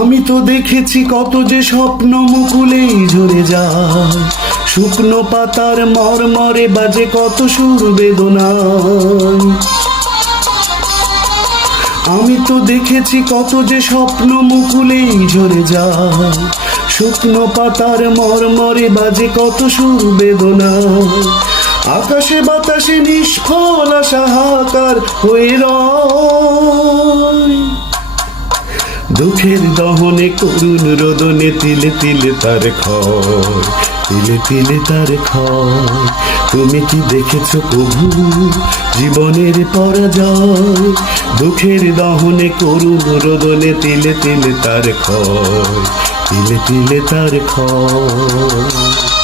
আমি তো দেখেছি কত যে স্বপ্ন মুকুলেই ঝরে যায়। শুকনো পাতার মরমরে বাজে কত সুর বেদনায় আমি তো দেখেছি কত যে স্বপ্ন মুকুলেই ঝরে যায়। শুকনো পাতার মরমরে বাজে কত সুর বেদনায় আকাশে বাতাসে নিষ্ফল আশাহাকার হয়ে রয়। দুঃখের দহনে করুণ রোদনে তিলে তিলে তার খয় তিলে তিলে তার খয় তুমি কি দেখেছ প্রভু জীবনের পরাজয়? দুঃখের দহনে করুণ রোদনে তিলে তিলে তার খয় তিলে তিলে তার খয়